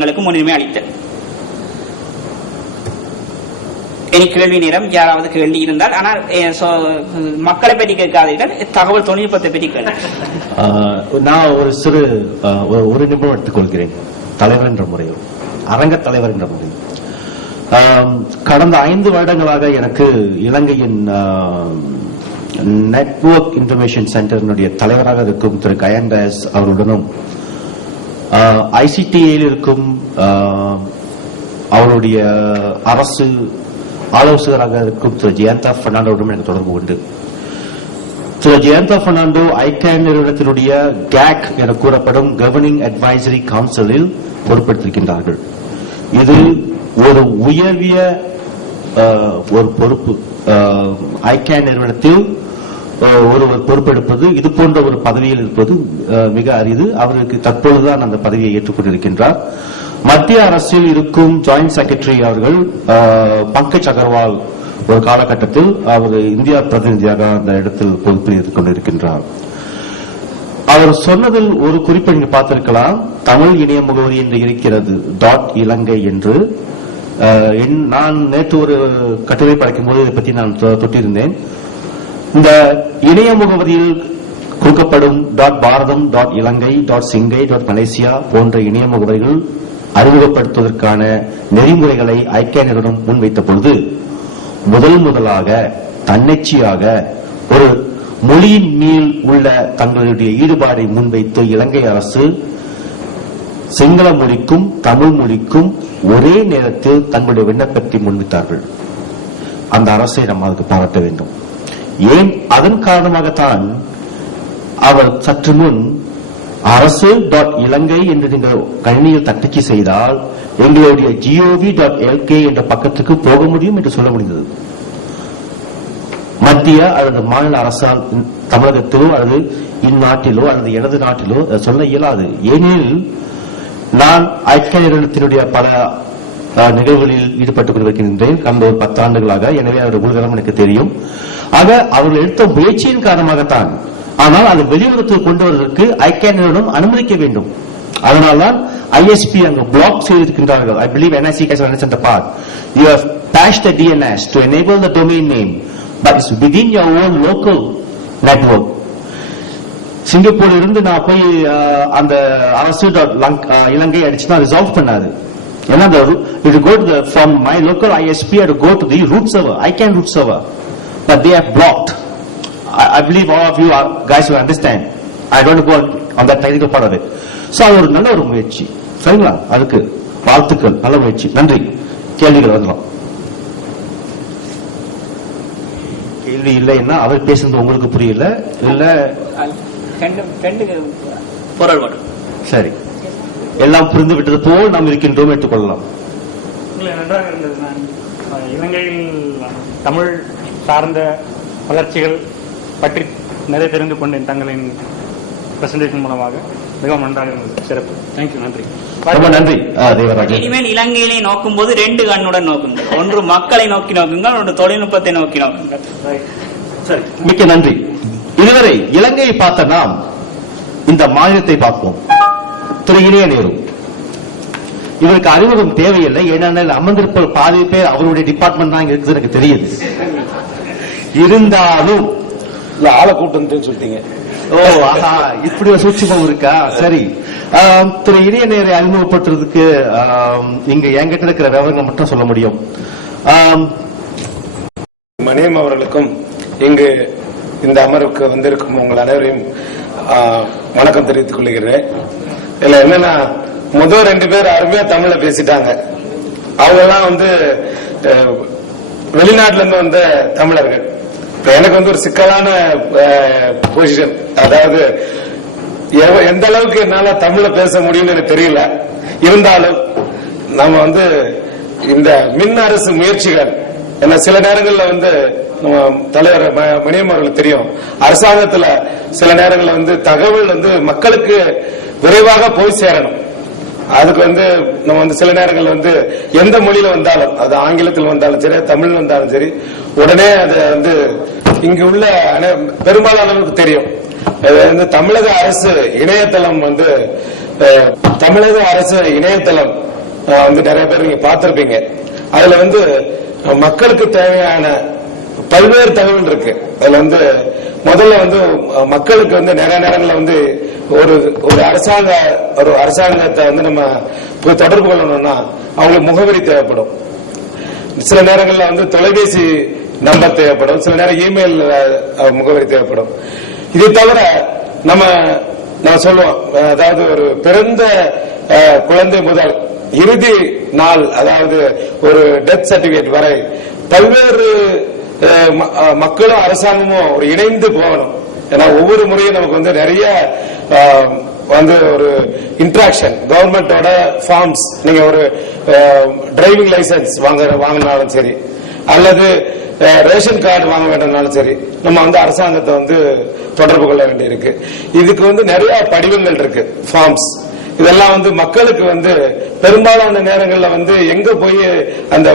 முன்னுரிமை அளித்தல். இனி கேள்வி நேரம். யாராவது கேள்வி இருந்தால், ஆனால் மக்களை பற்றி கேட்காதீர்கள், தகவல் தொழில்நுட்பத்தை பற்றி கேள்வி. நான் ஒரு நிமிடம் எடுத்துக்கொள்கிறேன். தலைவர் என்ற முறையில், அரங்க தலைவர் என்ற முறையில் கடந்த 5 வருடங்களாக எனக்கு இலங்கையின் நெட்வொர்க் இன்ஃபர்மேஷன் சென்டரினுடைய தலைவராக இருக்கும் திரு கயன்டாஸ் அவருடனும் ஐசிடியில் இருக்கும் அவருடைய அரசு ஆலோசகராக இருக்கும் திரு ஜெயந்தா பெர்னாண்டோவுடன் எனக்கு தொடர்பு உண்டு. திரு ஜெயந்தா பெர்னாண்டோ ஐகேன் நிறுவனத்தினுடைய கேக் என கூறப்படும் கவர்னிங் அட்வைசரி கவுன்சிலில் பொறுப்பெடுத்திருக்கின்றார்கள். இது ஒரு உயர்விய ஒரு பொறுப்பு. ஐகேன் நிறுவனத்தில் ஒருவர் பொறுப்பெடுப்பது, இது போன்ற ஒரு பதவியில் இருப்பது மிக அரிது. அவருக்கு தற்பொழுதுதான் அந்த பதவியை ஏற்றுக்கொண்டிருக்கின்றார். மத்திய அரசில் இருக்கும் ஜாயிண்ட் செக்ரட்டரி அவர்கள் பங்கஜ் அகர்வால் ஒரு காலகட்டத்தில் அவர் இந்தியா பிரதிநிதியாக அந்த இடத்தில் பொறுப்பில் இருந்து கொண்டிருக்கின்றார். அவர் சொன்னதில் ஒரு குறிப்பை நீங்க பார்த்திருக்கலாம். தமிழ் இணைய முகவரி என்று இருக்கிறது .இலங்கை என்று. நான் நேற்று ஒரு கட்டுரை படிக்கும் போது இதை பற்றி நான் தொட்டிருந்தேன். இந்த இணைய முகவரியில் கொடுக்கப்படும் .பாரதம், .இலங்கை, .சிங்கை, .மலேசியா போன்ற இணைய முகவரிகள் அறிமுகப்படுத்துவதற்கான நெறிமுறைகளை ஐக்கிய நிறுவனம் முன்வைத்த பொழுது முதலாக தன்னிச்சையாக ஒரு மொழியின் மேல் உள்ள தங்களுடைய ஈடுபாடை முன்வைத்து இலங்கை அரசு சிங்கள மொழிக்கும் தமிழ் மொழிக்கும் ஒரே நேரத்தில் தங்களுடைய விண்ணப்பத்தை முன்வைத்தார்கள். அந்த அரசை நாம் அதுக்கு பாராட்ட வேண்டும். ஏன்? அதன் காரணமாகத்தான் அவர் சற்று முன் அரசு .இலங்கை என்று நீங்கள் கணினியில் தட்டச்சு செய்தால் எங்களுடைய gov.lk என்ற பக்கத்துக்கு போக முடியும் என்று சொல்ல முடிந்தது. மத்திய அல்லது மாநில அரசால் தமிழகத்திலோ அல்லது இந்நாட்டிலோ அல்லது எனது நாட்டிலோ சொல்ல இயலாது. ஏனெனில் நான் ஐக்கிய நிறுவனத்தினுடைய பல நிகழ்வுகளில் ஈடுபட்டுக் கொண்டிருக்கின்றேன் கடந்த ஒரு 10 ஆண்டுகளாக. எனவே அவருடைய உலகம் எனக்கு தெரியும். ஆக அவர்கள் எடுத்த முயற்சியின் காரணமாகத்தான். ஆனால் அது வெளியுறவுக்கு கொண்டு வருவதற்கு ஐக்கிய நிறுவனம் அனுமதிக்க வேண்டும். அதனால்தான் ஐஎஸ்பி அங்கு பிளாக் செய்திருக்கின்றார்கள். I believe NIC has understood the part. You have patched the DNS to enable the domain name, but it's within your own local network. சிங்கப்பூர்ல இருந்து நான் போய் அந்த அரசு இலங்கை அடிச்சுனா ரிசால்வ் பண்ணாது. ஏன்னா if you go to the from my local ISP I have to go to the root server, ICANN root server, but they have blocked. I believe all of you guys will understand. I don't go on that technical part of it. So அது ஒரு நல்ல ஒரு முயற்சி. சரிங்களா? அதுக்கு வாழ்த்துக்கள். நல்ல முயற்சி. நன்றி. கேள்விகள் வரலாம். கேள்வி இல்லைன்னா அவர் பேசுறது உங்களுக்கு புரியல இல்ல சரி, எல்லாம் புரிந்து விட்டது போல் நாம் இருக்கின்றோம் எடுத்துக்கொள்ளலாம். நன்றாக இருந்தது. நான் இலங்கையில் தமிழ் சார்ந்த வளர்ச்சிகள் பற்றி நிறைய தெரிந்து கொண்டேன் தங்களின் பிரசன்டேஷன் மூலமாக. மிகவும் நன்றாக இருந்தது. சிறப்பு. தேங்க்யூ. நன்றி. ரொம்ப நன்றி. இனிமேல் இலங்கையிலே நோக்கும் போது 2 கண்ணுடன் நோக்குங்கள். ஒன்று மக்களை நோக்கி நோக்குங்கள், ஒன்று தொழில்நுட்பத்தை நோக்கி நோக்குங்கள். சரி, மிக்க நன்றி. இதுவரை இலங்கையை பார்த்த நாம் இந்த மாநிலத்தை பார்ப்போம். திரு இளைய நேரு இவருக்கு அறிமுகம் தேவையில்லை. ஏனென்றால் அமர்ந்திருப்ப பாதி பேர் அவருடைய டிபார்ட்மெண்ட் தான் இருக்குது எனக்கு தெரியுது. இருந்தாலும் ஆளை கூட்டம் சொல்லிட்டீங்க. ஓ ஆஹா, இப்படி ஒரு சூட்சமம் இருக்கா? சரி, திரு இளைய நேரை அறிமுகப்படுத்துறதுக்கு இங்க என்கிட்ட இருக்கிற விவரங்கள் மட்டும் சொல்ல முடியும். மணியம் அவர்களுக்கும் இங்கு இந்த அமர்வுக்கு வந்திருக்கும் உங்கள் அனைவரையும் வணக்கம் தெரிவித்துக் கொள்கிறேன். இல்ல என்னன்னா, முதல் 2 பேர் அருமையா தமிழ்ல பேசிட்டாங்க. அவங்க எல்லாம் வெளிநாட்டுல இருந்து வந்த தமிழர்கள். இப்ப எனக்கு ஒரு சிக்கலான பொசிஷன். அதாவது எந்த அளவுக்கு என்னால தமிழ்ல பேச முடியும்னு எனக்கு தெரியல. இருந்தாலும் நம்ம இந்த மின் அரசு முயற்சிகள், ஏன்னா சில நேரங்கள்ல நம்ம தலைவர் மணியம் அவர்களுக்கு தெரியும், அரசாங்கத்துல சில நேரங்கள்ல தகவல் மக்களுக்கு விரைவாக போய் சேரணும். அதுக்கு நம்ம சில நேரங்கள் எந்த மொழியில வந்தாலும், அது ஆங்கிலத்தில் வந்தாலும் சரி, தமிழ் வந்தாலும் சரி, உடனே அது இங்கு உள்ள பெரும்பாலானவர்களுக்கு தெரியும். தமிழக அரசு இணையதளம் தமிழக அரசு இணையதளம் வந்து நிறைய பேர் நீங்க பார்த்திருப்பீங்க. அதுல வந்து மக்களுக்கு தேவையான பல்வேறு தகவல் இருக்கு. அதுல வந்து முதல்ல வந்து மக்களுக்கு வந்து நிறைய நேரங்களில் வந்து ஒரு அரசாங்கத்தை வந்து நம்ம போய் தொடர்பு கொள்ளணும்னா அவங்களுக்கு முகவரி தேவைப்படும். சில நேரங்களில் வந்து தொலைபேசி நம்பர் தேவைப்படும், சில நேரம் இமெயில் முகவரி தேவைப்படும். இது தவிர நம்ம சொல்லுவோம், அதாவது ஒரு பிறந்த குழந்தை முதல் இறுதி நாள், அதாவது ஒரு டெத் சர்டிபிகேட் வரை பல்வேறு மக்களும் அரசாங்கமும் ஒரு இணைந்து போகணும். ஏன்னா ஒவ்வொரு முறையும் நமக்கு வந்து நிறைய வந்து ஒரு இன்ட்ராக்ஷன், கவர்மெண்டோட ஃபார்ம்ஸ், நீங்க ஒரு டிரைவிங் லைசன்ஸ் வாங்கினாலும் சரி, அல்லது ரேஷன் கார்டு வாங்க வேண்டும்னாலும் சரி, நம்ம வந்து அரசாங்கத்தை வந்து தொடர்பு கொள்ள வேண்டியிருக்கு. இதுக்கு வந்து நிறைய படிவங்கள் இருக்கு, ஃபார்ம்ஸ். இதெல்லாம் வந்து மக்களுக்கு வந்து பெரும்பாலான நேரங்களில் வந்து எங்க போய் அந்த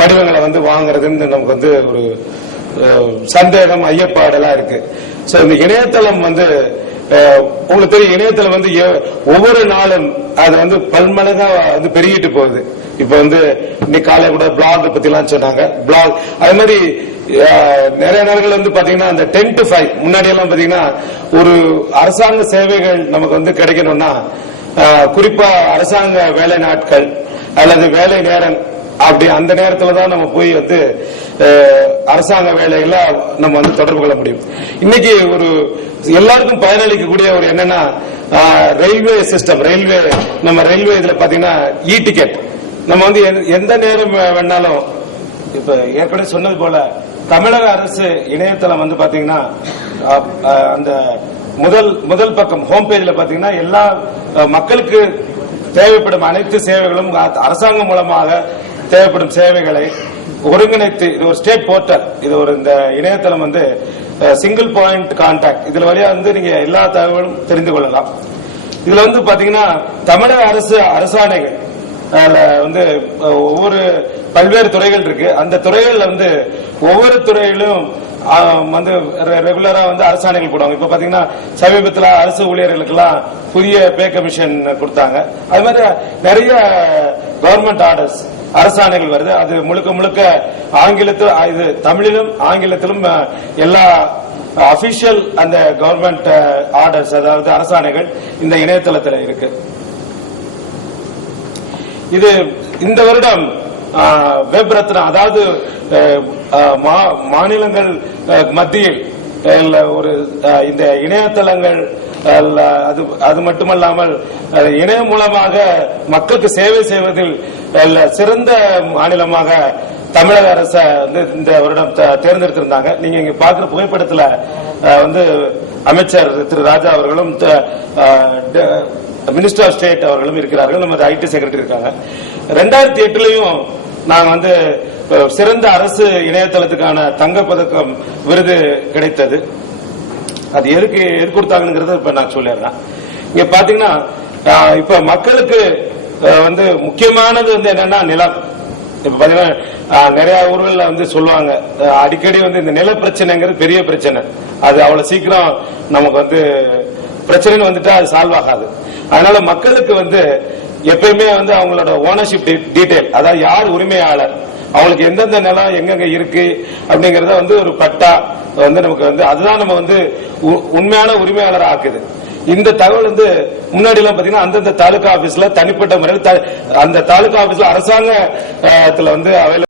படிவங்களை வந்து வாங்குறதுன்னு நமக்கு வந்து ஒரு சந்தேகம், ஐயப்பாடெல்லாம் இருக்கு. சோ இந்த இணையதளம் வந்து உங்களுக்கு தெரியும், இணையதளம் வந்து ஒவ்வொரு நாளும் அது வந்து பல்மடங்கா வந்து பெருகிட்டு போகுது. இப்ப வந்து இன்னைக்கு காலையில கூட பிளாக் பத்தி எல்லாம் சொன்னாங்க, பிளாக். அது மாதிரி நிறைய நேரங்கள் வந்து பாத்தீங்கன்னா அந்த 10 to 5 முன்னாடி எல்லாம் பாத்தீங்கன்னா ஒரு அரசாங்க சேவைகள் நமக்கு வந்து கிடைக்கணும்னா குறிப்பா அரசாங்க வேலை நாட்கள் அல்லது வேலை நேரம், அப்படி அந்த நேரத்துல தான் நம்ம போய் வந்து அரசாங்க வேலைகளை நம்ம வந்து தொடர்பு கொள்ள முடியும். இன்னைக்கு ஒரு எல்லாருக்கும் பயனளிக்கக்கூடிய ஒரு என்னன்னா ரயில்வே சிஸ்டம், நம்ம ரயில்வே இதுல பாத்தீங்கன்னா இ டிக்கெட் நம்ம வந்து எந்த நேரம் வேணாலும், இப்ப ஏற்கனவே சொன்னது போல தமிழக அரசு இணையதளம் வந்து பாத்தீங்கன்னா அந்த முதல் பக்கம் ஹோம் பேஜ்ல பாத்தீங்கன்னா எல்லா மக்களுக்கு தேவைப்படும் அனைத்து சேவைகளும் அரசாங்கம் மூலமாக தேவைப்படும் சேவைகளை ஒருங்கிணைத்து, இது ஒரு ஸ்டேட் போர்ட்டல், இது ஒரு இந்த இணையதளம் வந்து சிங்கிள் பாயிண்ட் கான்டாக்ட், இதுல வழியா வந்து நீங்க எல்லா தகவலும் தெரிந்து கொள்ளலாம். இதுல வந்து பாத்தீங்கன்னா தமிழக அரசு அரசாணைகள் வந்து ஒவ்வொரு பல்வேறு துறைகள் இருக்கு. அந்த துறைகள்ல வந்து ஒவ்வொரு துறையிலும் வந்து ரெகுலரா வந்து அரசாணைகள் போடுவாங்க. இப்ப பாத்தீங்கன்னா சமீபத்தில் அரசு ஊழியர்களுக்கு எல்லாம் புதிய பே கமிஷன் கொடுத்தாங்க. அது மாதிரி நிறைய கவர்மெண்ட் ஆர்டர்ஸ், அரசாணைகள் வருது. அது முழுக்க ஆங்கிலத்தில், இது தமிழிலும் ஆங்கிலத்திலும் எல்லா அபிஷியல் அந்த கவர்மெண்ட் ஆர்டர்ஸ், அதாவது அரசாணைகள் இந்த இணையதளத்தில் இருக்கு. இது இந்த வருடம் வெப் ரத்னா, அதாவது மாநிலங்கள் மத்தியில் ஒரு இந்த இணையதளங்கள் அது மட்டுமல்லாமல் இணையம் மூலமாக மக்களுக்கு சேவை செய்வதில் சிறந்த மாநிலமாக தமிழக அரசை வந்து இந்த வருடம் தேர்ந்தெடுத்திருந்தாங்க. நீங்க இங்க பாக்குற புகைப்படத்துல வந்து அமைச்சர் திரு ராஜா அவர்களும் மினிஸ்டர் ஆஃப் ஸ்டேட் அவர்களும் இருக்கிறார்கள், நமது ஐடி செக்ரட்டரி இருக்காங்க. 2008 நாங்க வந்து சிறந்த அரசு இணையதளத்துக்கான தங்கப்பதக்கம் விருது கிடைத்தது. அது எதுக்கு கொடுத்தாங்கிறது இப்ப நான் சொல்லிடுறேன். இங்க பாத்தீங்கன்னா இப்ப மக்களுக்கு வந்து முக்கியமானது வந்து என்னன்னா நிலம். இப்ப பாத்தீங்கன்னா நிறைய ஊர்கள்ல வந்து சொல்லுவாங்க, அடிக்கடி வந்து இந்த நில பிரச்சனைங்கிறது பெரிய பிரச்சனை, அது அவ்வளவு சீக்கிரம் நமக்கு வந்து பிரச்சனைன்னு வந்துட்டா அது சால்வ் ஆகாது. அதனால மக்களுக்கு வந்து எப்பயுமே வந்து அவங்களோட ஓனர்ஷிப் டீடைல், அதாவது யார் உரிமையாளர், அவங்களுக்கு எந்தெந்த நிலம் எங்கெங்க இருக்கு அப்படிங்கறத வந்து ஒரு பட்டா வந்து நமக்கு வந்து அதுதான் நம்ம வந்து உண்மையான உரிமையாளர் ஆக்குது. இந்த தகவல் வந்து முன்னாடி எல்லாம் பாத்தீங்கன்னா அந்தந்த தாலுகா ஆபீஸ்ல தனிப்பட்ட முறையில் அந்த தாலுகா ஆபீஸ்ல அரசாங்கத்துல வந்து